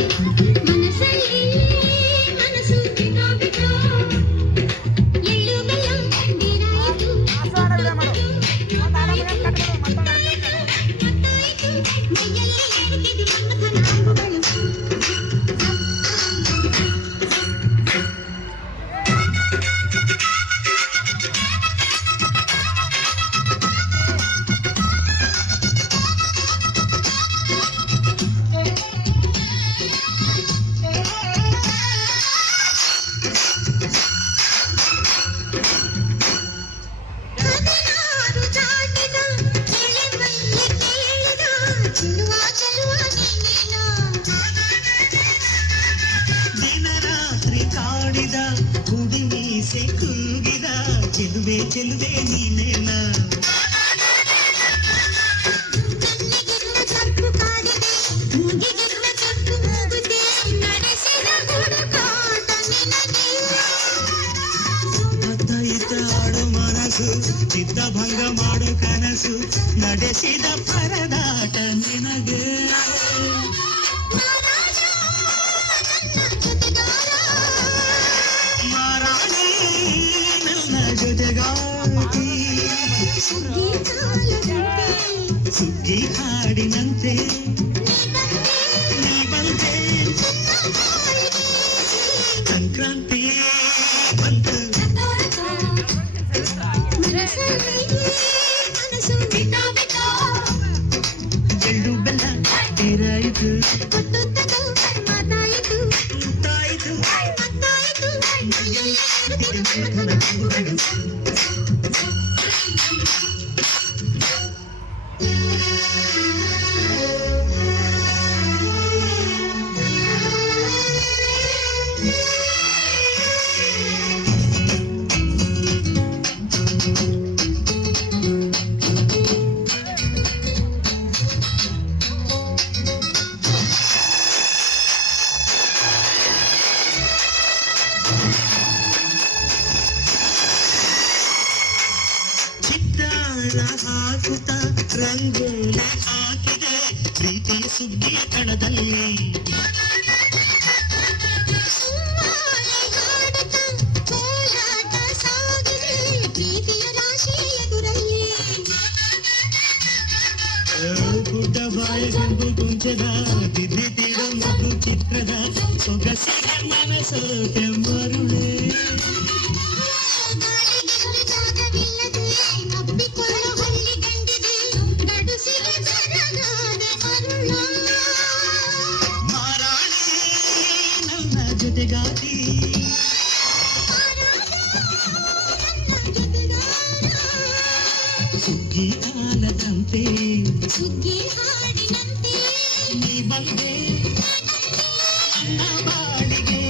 Música దినరాత్రి కాడిద గుడి మీసే కుంగిద చెలువే చెలువే నీనేనా ಮನಸ್ಸು ಚಿತ್ತ ಭಂಗ ಮಾಡು ಕನಸು ನಡೆಸಿದ ಪರದಾಟ ನಿನಗೆ ಮಹಾರಾಜ ನನ್ನ ಜೊತೆಗಾರ ಮಾರಾಣಿ ನನ್ನ ಜೊತೆಗಾತಿ ಸುಗ್ಗಿ ಕಾಲದಂತೆ ಸುಗ್ಗಿ ಹಾಡಿನಂತೆ తెరాయిదు ಹಾಕುತ್ತ ರಂಗೋಲೆ ಹಾಕಿದೆ ಪ್ರೀತಿಯ ಸುಗ್ಗಿಯ ಕಣದಲ್ಲಿ ಸುಮ್ಮಾನೆ ಹಾಡುತ್ತ ಕೋಲಾಟ ಸಾಗಿದೆ ಪ್ರೀತಿಯ ರಾಶಿಯ ಎದುರಲ್ಲಿ ಪುಟ್ಟ ಬಾಯ ಗಂಬು ಕುಂಚದ ದಿದ್ದಿ ತೀರ ಮಗು ಚಿತ್ರದ ಸೊಗಸಿಗೆ ಮನಸ್ಸು ಕೆಮ್ಮರುಳೆ జతిగాటి ಸುಗ್ಗಿ ಕಾಲದಂತೆ ಸುಗ್ಗಿ ಹಾಡಿನಂತೆ ನೀ ಬಂದೆ ಅನ್ನ ಬಾಳಿಗೆ